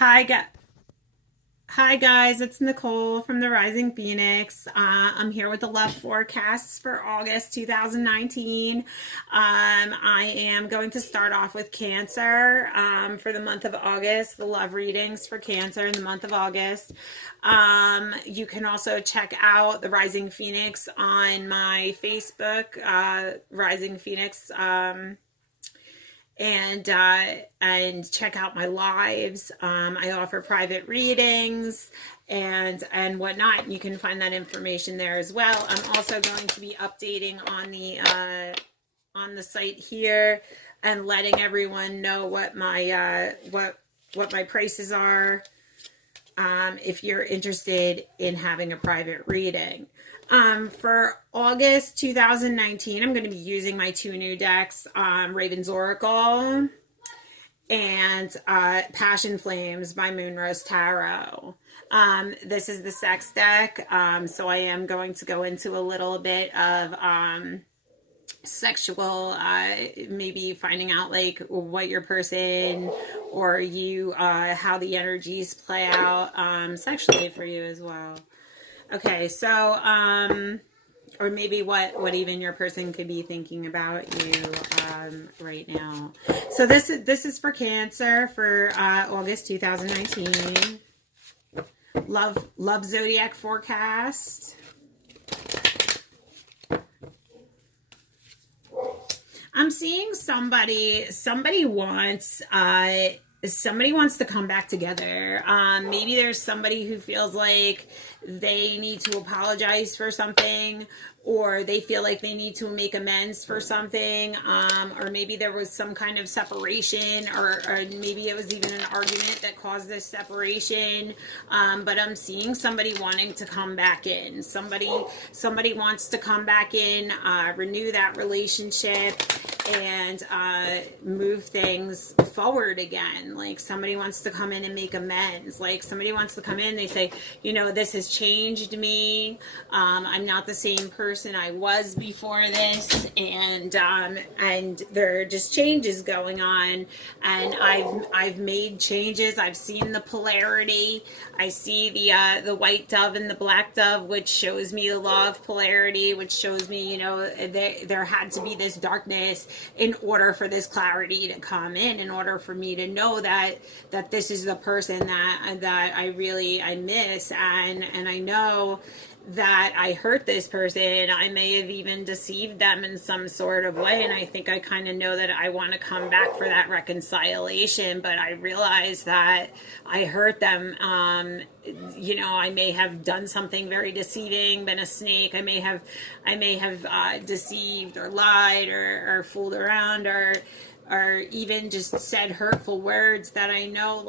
Hi, Hi guys, it's Nicole from the Rising Phoenix. I'm here with the love forecasts for August 2019. I am going to start off with Cancer for the month of August, the love readings for Cancer in the month of August. You can also check out the Rising Phoenix on my Facebook, Rising Phoenix. And check out my lives. I offer private readings and whatnot. You can find that information there as well. I'm also going to be updating on the site here and letting everyone know what my what my prices are. If you're interested in having a private reading. For August 2019, I'm going to be using my two new decks, Raven's Oracle and Passion Flames by Moonrose Tarot. This is the sex deck, so I am going to go into a little bit of sexual, maybe finding out like what your person or you, how the energies play out sexually for you as well. Okay, so or maybe what even your person could be thinking about you right now. So this is for Cancer for August 2019. Love zodiac forecast. I'm seeing somebody wants to come back together. Maybe there's somebody who feels like they need to apologize for something, or they feel like they need to make amends for something, or maybe there was some kind of separation, or maybe it was even an argument that caused this separation. But I'm seeing somebody wanting to come back in. Somebody wants to come back in, renew that relationship, and move things forward again. Like somebody wants to come in and make amends. Like somebody wants to come in, they say, this has changed me. I'm not the same person I was before this, and there are just changes going on, and I've made changes. I've seen the polarity. I see the white dove and the black dove, which shows me the law of polarity, which shows me there had to be this darkness in order for this clarity to come in order for me to know that this is the person that I miss, and I know that I hurt this person. I may have even deceived them in some sort of way, and I think I kind of know that I want to come back for that reconciliation, but I realize that I hurt them. I may have done something very deceiving, been a snake. I may have deceived or lied or fooled around, or even just said hurtful words that I know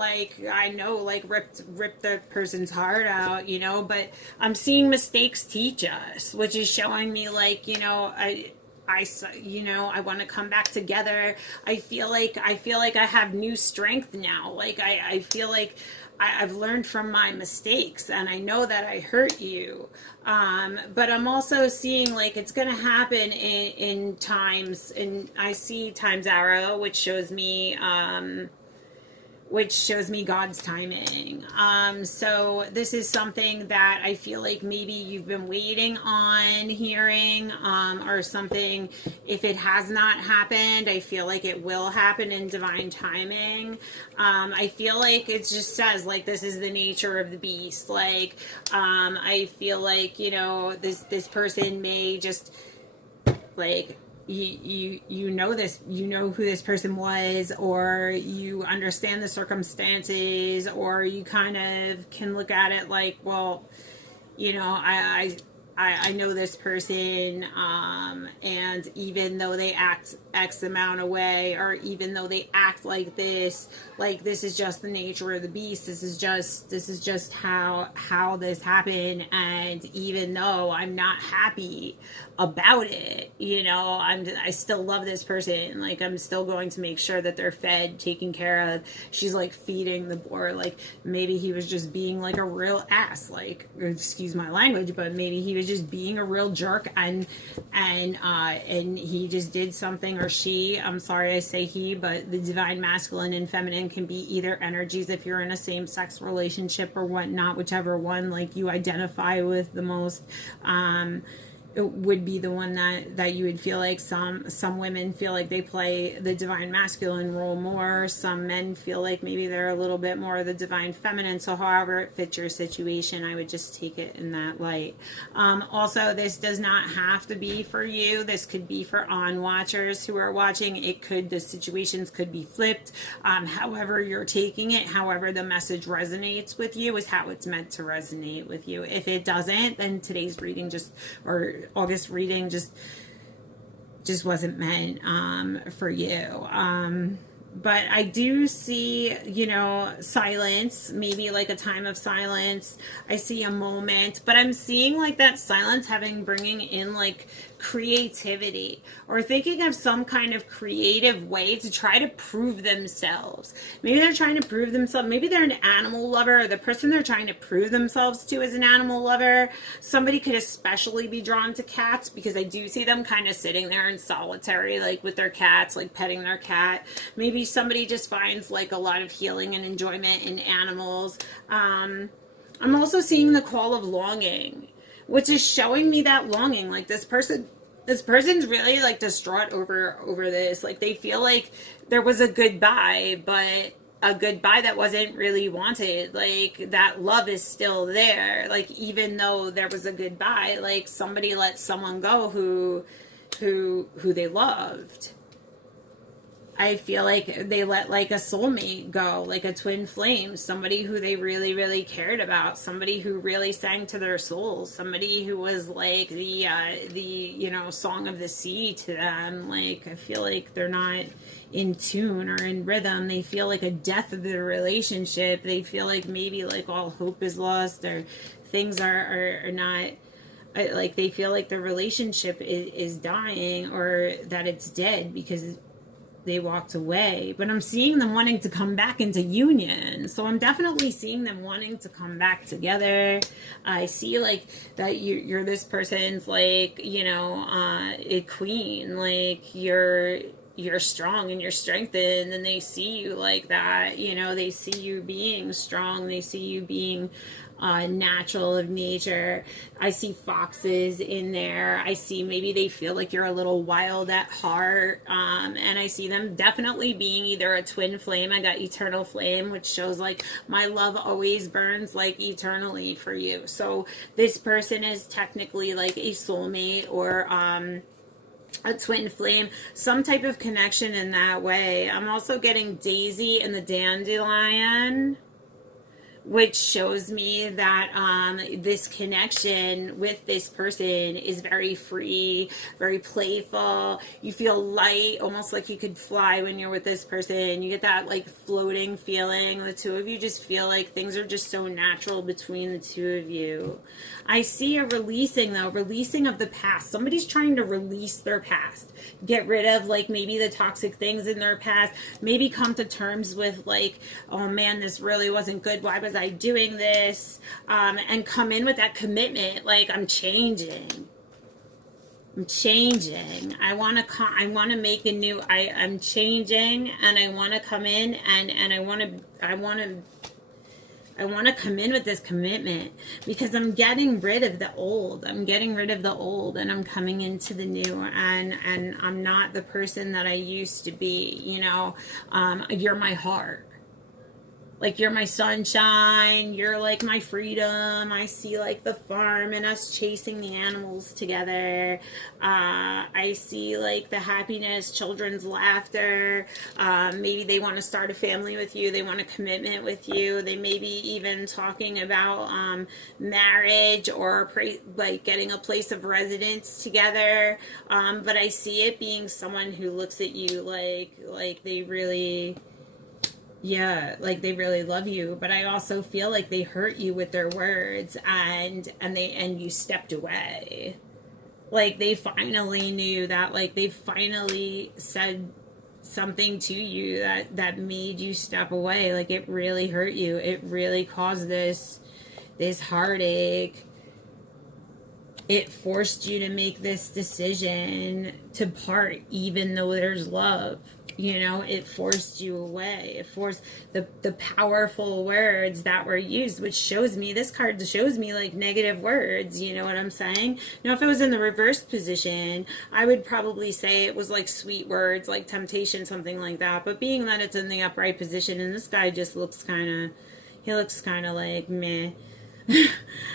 ripped the person's heart out, but I'm seeing mistakes teach us, which is showing me I want to come back together. I feel like I have new strength now. I feel like I've learned from my mistakes, and I know that I hurt you. But I'm also seeing like it's going to happen in times, and I see times arrow, which shows me God's timing. So this is something that I feel like maybe you've been waiting on hearing, or something. If it has not happened, I feel like it will happen in divine timing. I feel like it just says like this is the nature of the beast. I feel like this person may just like you know who this person was, or you understand the circumstances, or you kind of can look at it like, well, I know this person, and even though they act X amount of way, or even though they act like this is just the nature of the beast. This is just how this happened, and even though I'm not happy about it, I still love this person. Like I'm still going to make sure that they're fed, taken care of. She's like feeding the boar. Like maybe he was just being like a real ass. Like, excuse my language, but maybe he was just being a real jerk, and he just did something, or she, I'm sorry I say he, but the divine masculine and feminine can be either energies if you're in a same-sex relationship or whatnot, whichever one like you identify with the most. It would be the one that you would feel like some women feel like they play the divine masculine role more. Some men feel like maybe they're a little bit more the divine feminine. So however it fits your situation, I would just take it in that light. Also, this does not have to be for you. This could be for on-watchers who are watching. The situations could be flipped. However you're taking it, however the message resonates with you is how it's meant to resonate with you. If it doesn't, then today's reading or August reading just wasn't meant for you. But I do see, silence, maybe like a time of silence. I see a moment, but I'm seeing like that silence bringing in like creativity, or thinking of some kind of creative way to try to prove themselves. Maybe they're trying to prove themselves. Maybe they're an animal lover, or the person they're trying to prove themselves to is an animal lover. Somebody could especially be drawn to cats, because I do see them kind of sitting there in solitary, like with their cats, like petting their cat. Maybe somebody just finds like a lot of healing and enjoyment in animals. I'm also seeing the call of longing, which is showing me that longing. Like this person's really like distraught over this. Like they feel like there was a goodbye, but a goodbye that wasn't really wanted. Like that love is still there. Like even though there was a goodbye, like somebody let someone go who they loved. I feel like they let like a soulmate go, like a twin flame, somebody who they really, really cared about, somebody who really sang to their souls, somebody who was like the song of the sea to them. Like I feel like they're not in tune or in rhythm. They feel like a death of the relationship. They feel like maybe like all hope is lost, or things are not. Like they feel like the relationship is dying, or that it's dead because they walked away. But I'm seeing them wanting to come back into union. So I'm definitely seeing them wanting to come back together. I see like that you're this person's like, a queen. Like you're strong and you're strengthened, and they see you like that. They see you being strong. They see you being natural of nature. I see foxes in there. I see maybe they feel like you're a little wild at heart. And I see them definitely being either a twin flame. I got eternal flame, which shows like my love always burns like eternally for you. So this person is technically like a soulmate, or a twin flame, some type of connection in that way. I'm also getting Daisy and the dandelion, which shows me that this connection with this person is very free, very playful. You feel light, almost like you could fly when you're with this person. You get that like floating feeling. The two of you just feel like things are just so natural between the two of you. I see a releasing of the past. Somebody's trying to release their past, get rid of like maybe the toxic things in their past, maybe come to terms with like, oh man, this really wasn't good. Why was I doing this? And come in with that commitment. Like I'm changing. I want to make a new, I'm changing, and I want to come in and I want to come in with this commitment, because I'm getting rid of the old. And I'm coming into the new, and I'm not the person that I used to be. You're my heart. Like you're my sunshine, you're like my freedom. I see like the farm and us chasing the animals together. I see like the happiness, children's laughter. Maybe they want to start a family with you. They want a commitment with you. They may be even talking about marriage, or like getting a place of residence together. But I see it being someone who looks at you like they really... yeah, like they really love you, but I also feel like they hurt you with their words, and you stepped away. Like they finally knew that, like they finally said something to you that made you step away. Like it really hurt you. It really caused this heartache. it forced you to make this decision to part, even though there's love. It forced you away. It forced the powerful words that were used, which shows me, this card shows me like negative words. You know what I'm saying? Now, if it was in the reversed position, I would probably say it was like sweet words, like temptation, something like that. But being that it's in the upright position, and this guy just looks kind of like meh.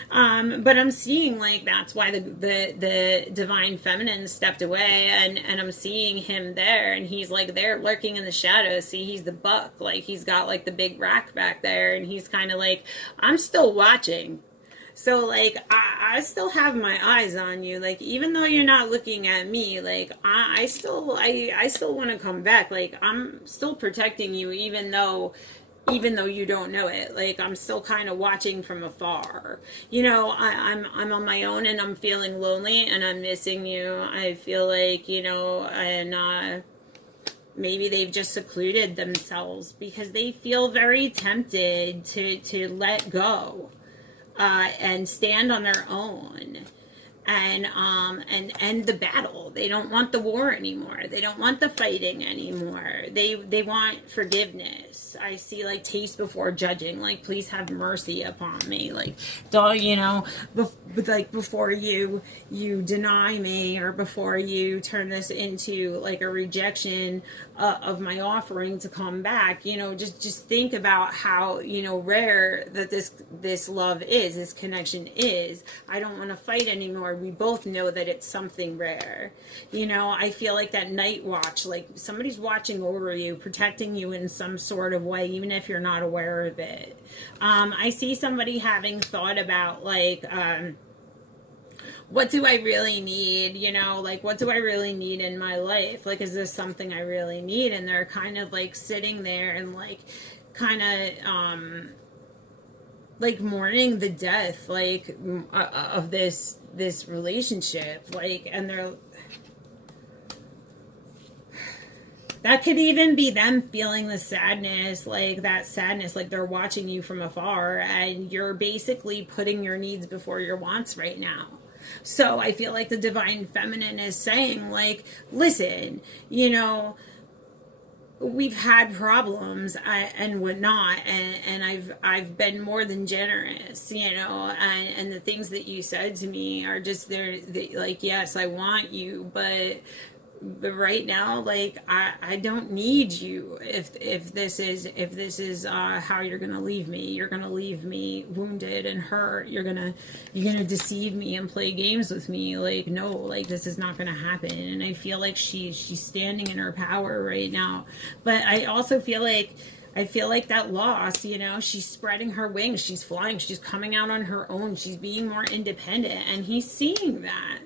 But I'm seeing like that's why the divine feminine stepped away, and I'm seeing him there, and he's like there lurking in the shadows. See, he's the buck, like he's got like the big rack back there, and he's kind of like, I'm still watching. So like I still have my eyes on you, like even though you're not looking at me, like I still want to come back. Like I'm still protecting you, even though you don't know it. Like I'm still kind of watching from afar. I'm on my own, and I'm feeling lonely, and I'm missing you. I feel like, and maybe they've just secluded themselves because they feel very tempted to let go, and stand on their own, and end the battle. They don't want the war anymore. They don't want the fighting anymore. They want forgiveness. I see like taste before judging. Like, please have mercy upon me. Like, before you deny me, or before you turn this into like a rejection of my offering to come back. Just think about how rare that this love is, this connection is. I don't want to fight anymore. We both know that it's something rare. I feel like that night watch, like somebody's watching over you, protecting you in some sort of way, even if you're not aware of it. I see somebody having thought about like, what do I really need? Like, what do I really need in my life? Like, is this something I really need? And they're kind of like sitting there and like kind of, like mourning the death, like of this relationship, like, and that could even be them feeling the sadness, like that sadness, like they're watching you from afar, and you're basically putting your needs before your wants right now. So I feel like the divine feminine is saying, like, listen, we've had problems and whatnot, and I've been more than generous, and the things that you said to me are just there, like, yes, I want you, but right now, like, I don't need you. If this is how you're gonna leave me, you're gonna leave me wounded and hurt. You're gonna deceive me and play games with me. Like, no, like, this is not gonna happen. And I feel like she's standing in her power right now. But I also feel like that loss, she's spreading her wings, she's flying, she's coming out on her own, she's being more independent, and he's seeing that.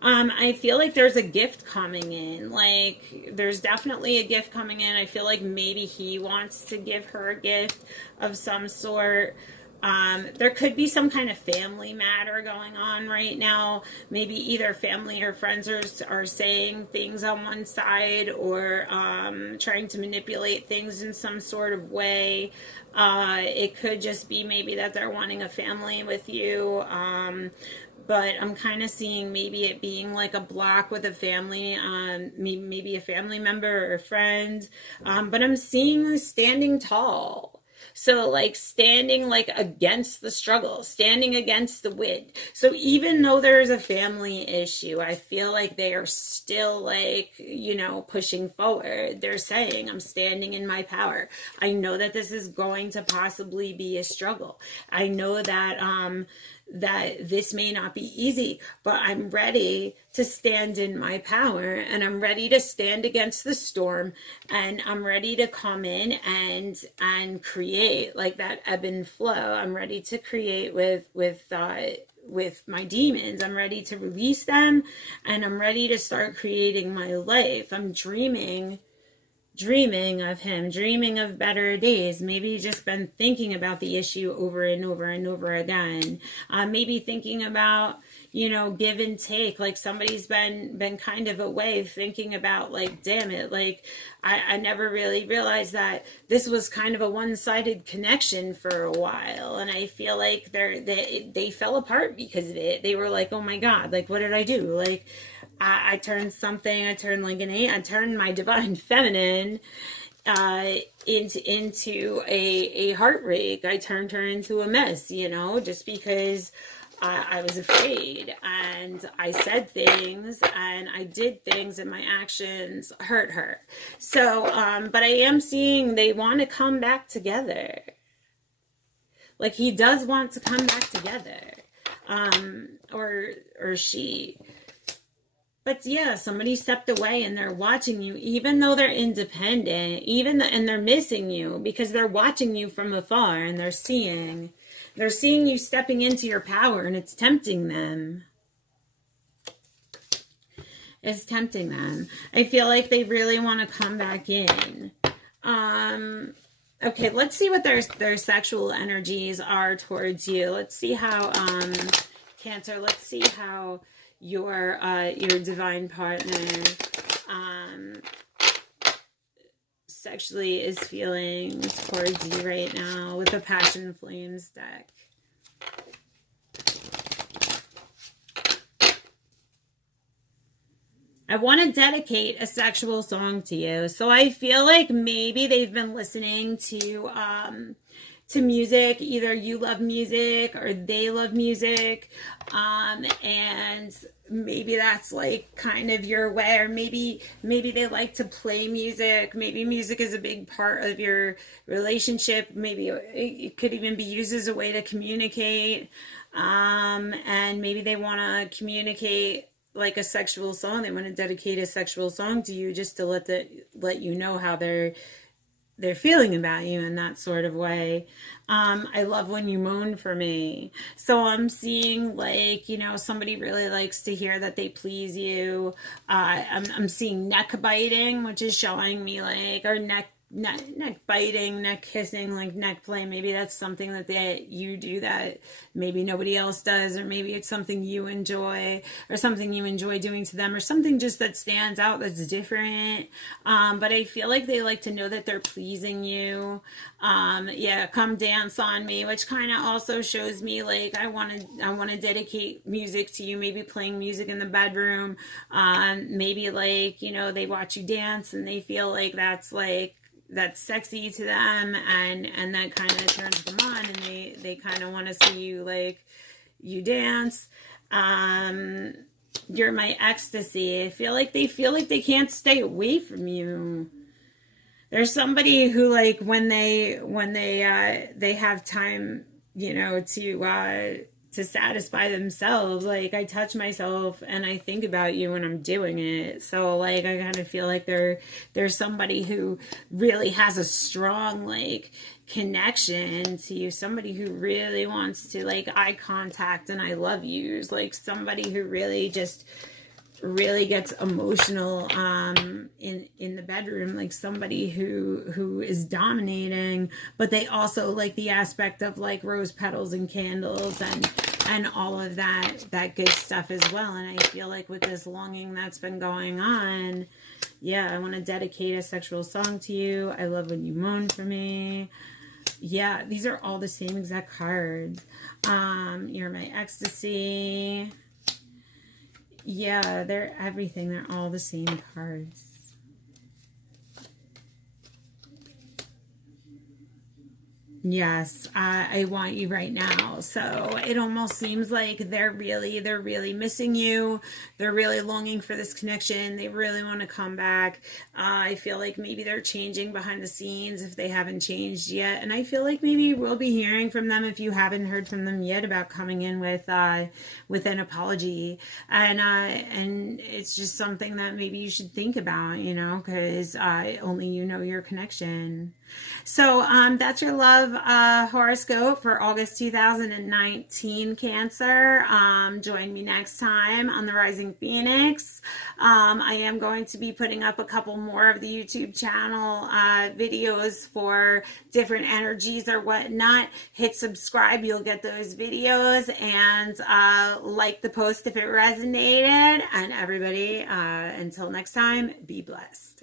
I feel like there's a gift coming in. Like, there's definitely a gift coming in. I feel like maybe he wants to give her a gift of some sort. There could be some kind of family matter going on right now. Maybe either family or friends are saying things on one side, or trying to manipulate things in some sort of way. It could just be maybe that they're wanting a family with you. But I'm kind of seeing maybe it being like a block with a family, maybe a family member or a friend. But I'm seeing standing tall. So like standing like against the struggle, standing against the wind. So even though there's a family issue, I feel like they are still like, pushing forward. They're saying, I'm standing in my power. I know that this is going to possibly be a struggle. I know that, that this may not be easy, but I'm ready to stand in my power, and I'm ready to stand against the storm, and I'm ready to come in and create like that ebb and flow. I'm ready to create with my demons. I'm ready to release them, and I'm ready to start creating my life. I'm dreaming dreaming of him, dreaming of better days. Maybe you've just been thinking about the issue over and over and over again. Maybe thinking about, give and take. Like somebody's been kind of away, thinking about like, damn it, like I never really realized that this was kind of a one-sided connection for a while, and I feel like they fell apart because of it. They were like, oh my god, like what did I do? Like I turned I turned my divine feminine into a heartbreak. I turned her into a mess, just because I was afraid, and I said things and I did things and my actions hurt her. So, but I am seeing they want to come back together. Like he does want to come back together. Or she. But yeah, somebody stepped away and they're watching you, even though they're independent, and they're missing you because they're watching you from afar and they're seeing you stepping into your power, and it's tempting them. It's tempting them. I feel like they really want to come back in. Okay, let's see what their sexual energies are towards you. Let's see how Cancer, let's see how your divine partner sexually is feeling towards you right now with the Passion Flames deck. I want to dedicate a sexual song to you. So I feel like maybe they've been listening to music. Either you love music or they love music. And maybe that's like kind of your way, or maybe they like to play music. Maybe music is a big part of your relationship. Maybe it could even be used as a way to communicate. And maybe they want to communicate like a sexual song. They want to dedicate a sexual song to you just to let you know how they're feeling about you in that sort of way. I love when you moan for me. So I'm seeing like, somebody really likes to hear that they please you. I'm seeing neck biting, which is showing me like, or neck biting, neck kissing, like neck play. Maybe that's something that you do that maybe nobody else does, or maybe it's something you enjoy, or something you enjoy doing to them, or something just that stands out that's different. But I feel like they like to know that they're pleasing you. Yeah, come dance on me, which kind of also shows me like I want to dedicate music to you. Maybe playing music in the bedroom. Maybe like they watch you dance and they feel like that's sexy to them, and that kind of turns them on, and they kind of want to see you like you dance. You're my ecstasy. I feel like they can't stay away from you. There's somebody who like when they have time, to satisfy themselves. Like I touch myself and I think about you when I'm doing it. So like I kind of feel like there's somebody who really has a strong like connection to you, somebody who really wants to like eye contact and I love yous, like somebody who really gets emotional in the bedroom, like somebody who is dominating, but they also like the aspect of like rose petals and candles and all of that good stuff as well. And I feel like with this longing that's been going on, yeah, I want to dedicate a sexual song to you. I love when you moan for me. Yeah, these are all the same exact cards. You're my ecstasy. Yeah, they're everything. They're all the same cards. Yes, I want you right now. So it almost seems like they're really missing you. They're really longing for this connection. They really want to come back. I feel like maybe they're changing behind the scenes if they haven't changed yet. And I feel like maybe you will be hearing from them if you haven't heard from them yet about coming in with an apology. And it's just something that maybe you should think about, because only you know your connection. So that's your love horoscope for August 2019 Cancer. Join me next time on the Rising Phoenix. I am going to be putting up a couple more of the YouTube channel videos for different energies or whatnot. Hit subscribe, you'll get those videos, and like the post if it resonated. And everybody, until next time, be blessed.